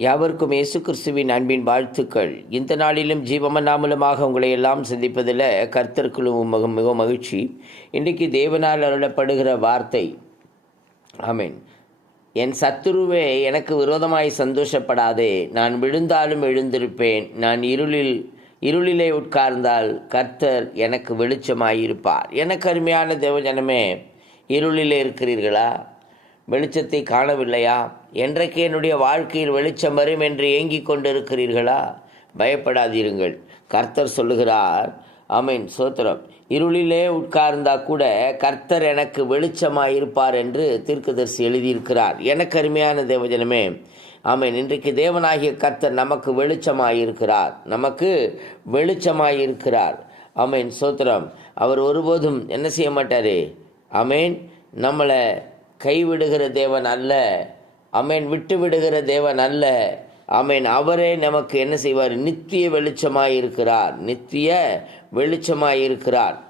யாவருக்கும் இயேசு கிறிஸ்துவின் அன்பின் வாழ்த்துக்கள். இந்த நாளிலும் ஜீவமன்னாமலமாக உங்களை எல்லாம் சந்திப்பதில் கர்த்தருக்குள்ளும் மிக மிக மகிழ்ச்சி. இன்றைக்கு தேவனால் அருளப்படுகிற வார்த்தை. ஆமீன். என் சத்துருவே எனக்கு விரோதமாய் சந்தோஷப்படாதே. நான் விழுந்தாலும் எழுந்திருப்பேன். நான் இருளில் இருளிலே உட்கார்ந்தால் கர்த்தர் எனக்கு வெளிச்சமாயிருப்பார். எனக்கு அருமையான தேவஜனமே இருளிலே இருக்கிறீர்களா? வெளிச்சத்தை காணவில்லையா? என்றைக்கு என்னுடைய வாழ்க்கையில் வெளிச்சம் வரும் என்று ஏங்கிக் கொண்டிருக்கிறீர்களா? பயப்படாதீருங்கள். கர்த்தர் சொல்லுகிறார் அமீன் சோத்திரம். இருளிலே உட்கார்ந்தா கூட கர்த்தர் எனக்கு வெளிச்சமாக இருப்பார் என்று தீர்க்கதரிசி எழுதியிருக்கிறார். எனக்கு அருமையான தேவஜனமே ஆமீன். இன்றைக்கு தேவனாகிய கர்த்தர் நமக்கு வெளிச்சமாக இருக்கிறார். நமக்கு வெளிச்சமாக இருக்கிறார். ஆமென் சோத்திரம். அவர் ஒருபோதும் என்ன செய்ய மாட்டார்? ஆமென். நம்மளை கைவிடுகிற தேவன் அல்ல. அமேன் விட்டு விடுகிற தேவன் அல்ல. ஆமேன் அவரே நமக்கு என்ன செய்வார்? நித்திய வெளிச்சமாய் இருக்கிறார். நித்திய வெளிச்சமாய் இருக்கிறார்.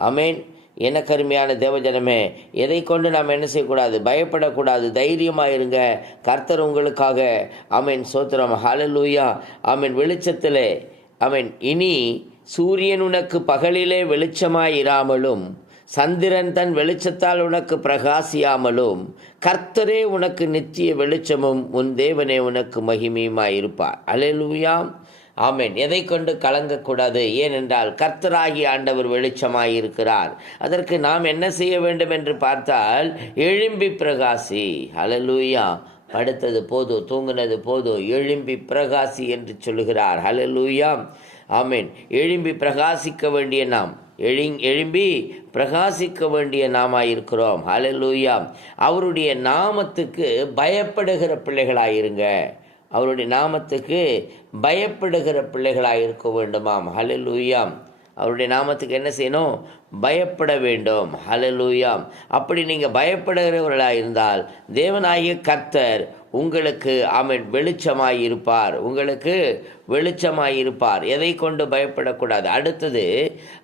ஆமேன் என கருமையான தேவஜனமே எதை கொண்டு நாம் என்ன செய்யக்கூடாது? பயப்படக்கூடாது. தைரியமாக இருங்க. கர்த்தர் உங்களுக்காக. அமேன் சோத்திரம். ஹாலலூயா அமேன் வெளிச்சத்திலே. அமேன் இனி சூரியன் உனக்கு பகலிலே வெளிச்சமாயிராமலும் சந்திரன் தன் வெளிச்சத்தால் உனக்கு பிரகாசியாமலும் கர்த்தரே உனக்கு நித்திய வெளிச்சமும் உன் தேவனே உனக்கு மகிமையுமாயிருப்பார். அலெலுயாம் ஆமேன். எதை கொண்டு கலங்கக்கூடாது? ஏனென்றால் கர்த்தராகி ஆண்டவர் வெளிச்சமாயிருக்கிறார். அதற்கு நாம் என்ன செய்ய வேண்டும் என்று பார்த்தால் எழும்பி பிரகாசி. அலலூயா படுத்தது போதும் தூங்கினது போதும் எழும்பி பிரகாசி என்று சொல்லுகிறார் ஹலலூயா ஆமேன். எழும்பி பிரகாசிக்க வேண்டிய நாம் எழு எழும்பி பிரகாசிக்க வேண்டிய நாமாயிருக்கிறோம். ஹalleluya அவருடைய நாமத்துக்கு பயப்படுகிற பிள்ளைகளாயிருங்க. அவருடைய நாமத்துக்கு பயப்படுகிற பிள்ளைகளாக இருக்க வேண்டுமாம். ஹலலூயாம் அவருடைய நாமத்துக்கு என்ன செய்யணும்? பயப்பட வேண்டும். ஹலலூயாம் அப்படி நீங்கள் பயப்படுகிறவர்களாக இருந்தால் தேவனாகிய கர்த்தர் உங்களுக்கு ஆமென் வெளிச்சமாய் இருப்பார் உங்களுக்கு வெளிச்சமாய் இருப்பார் எதை கொண்டு பயப்படக்கூடாது? அடுத்தது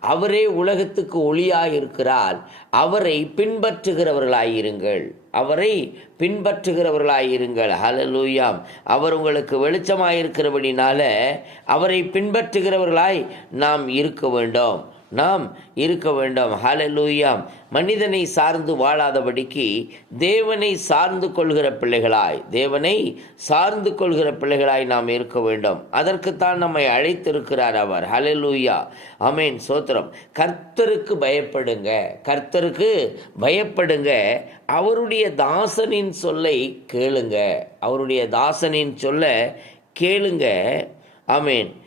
அவரே உலகத்துக்கு ஒளியாக இருக்கிறார் அவரை பின்பற்றுகிறவர்களாயிருங்கள். அவரை பின்பற்றுகிறவர்களாயிருங்கள். ஹலலூயாம் அவர் உங்களுக்கு வெளிச்சமாயிருக்கிறபடினால அவரை பின்பற்றுகிறவர்களாய் நாம் இருக்க வேண்டும். நாம் இருக்க வேண்டும். ஹலலூயாம் மனிதனை சார்ந்து வாழாதபடிக்கு தேவனை சார்ந்து கொள்கிற பிள்ளைகளாய் தேவனை சார்ந்து கொள்கிற பிள்ளைகளாய் நாம் இருக்க வேண்டும். அதற்குத்தான் நம்மை அழைத்திருக்கிறார் அவர். ஹலலூயா அமேன் சோத்திரம். கர்த்தருக்கு பயப்படுங்க. கர்த்தருக்கு பயப்படுங்க. அவருடைய தாசனின் சொல்லை கேளுங்க. அவருடைய தாசனின் சொல்ல கேளுங்க. அமேன்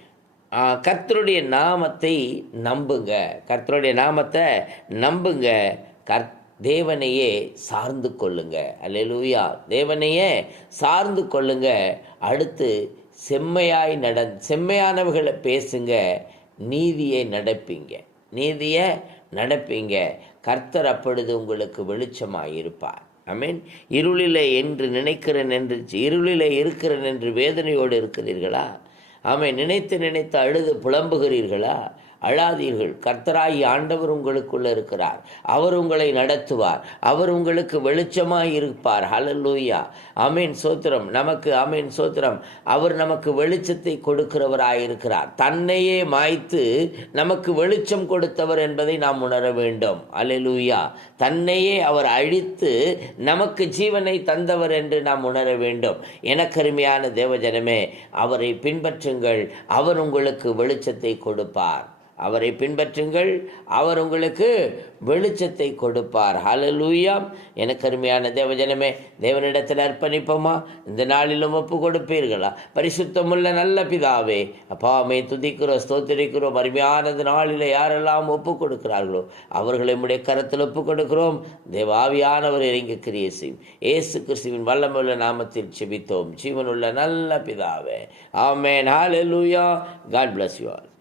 கர்த்தருடைய நாமத்தை நம்புங்க. கர்த்தருடைய நாமத்தை நம்புங்க. கர் தேவனையே சார்ந்து கொள்ளுங்க. அல்லேலூயா. தேவனையே சார்ந்து கொள்ளுங்க. அடுத்து செம்மையாய் நட செம்மையானவர்களை பேசுங்க. நீதியை நடப்பீங்க. நீதியை நடப்பீங்க. கர்த்தர் அப்பொழுது உங்களுக்கு வெளிச்சமாக இருப்பார். ஐ மீன் இருளிலே என்று நினைக்கிறேன் என்று இருளிலே இருக்கிறேன் என்று வேதனையோடு இருக்கிறீர்களா? ஆமை நினைத்து நினைத்து அழுது புலம்புகிறீர்களா? அழாதீர்கள். கர்த்தராகி ஆண்டவர் உங்களுக்குள்ள இருக்கிறார். அவர் உங்களை நடத்துவார். அவர் உங்களுக்கு வெளிச்சமாய் இருப்பார். ஹலல்லூயா அமீன் சோத்திரம். நமக்கு அமீன் சோத்திரம். அவர் நமக்கு வெளிச்சத்தை கொடுக்கிறவராயிருக்கிறார் தன்னையே மாய்த்து நமக்கு வெளிச்சம் கொடுத்தவர் என்பதை நாம் உணர வேண்டும். அலலூயா தன்னையே அவர் அழித்து நமக்கு ஜீவனை தந்தவர் என்று நாம் உணர வேண்டும். எனக்கருமையான தேவஜனமே அவரை பின்பற்றுங்கள். அவர் உங்களுக்கு வெளிச்சத்தை கொடுப்பார். அவரை பின்பற்றுங்கள். அவர் உங்களுக்கு வெளிச்சத்தை கொடுப்பார். ஹலலூயா எனக்கு அருமையான தேவஜனமே தேவனிடத்தில் அர்ப்பணிப்போமா? இந்த நாளிலும் ஒப்பு கொடுப்பீர்களா? பரிசுத்தமுள்ள நல்ல பிதாவே அப்பாமே துதிக்கிறோம் ஸ்தோத்திரிக்கிறோம். அருமையானது நாளில் யாரெல்லாம் ஒப்பு கொடுக்கிறார்களோ அவர்களை உடைய கரத்தில் ஒப்பு கொடுக்கிறோம். தேவாவியானவர் இறங்கி கிரியை செய்யும். ஏசு கிறிஸ்துவின் வல்லமுள்ள நாமத்தில் செபித்தோம் ஜீவனுள்ள நல்ல பிதாவே. ஆமேன் ஹalleluya காட் பிளஸ் யூ ஆல்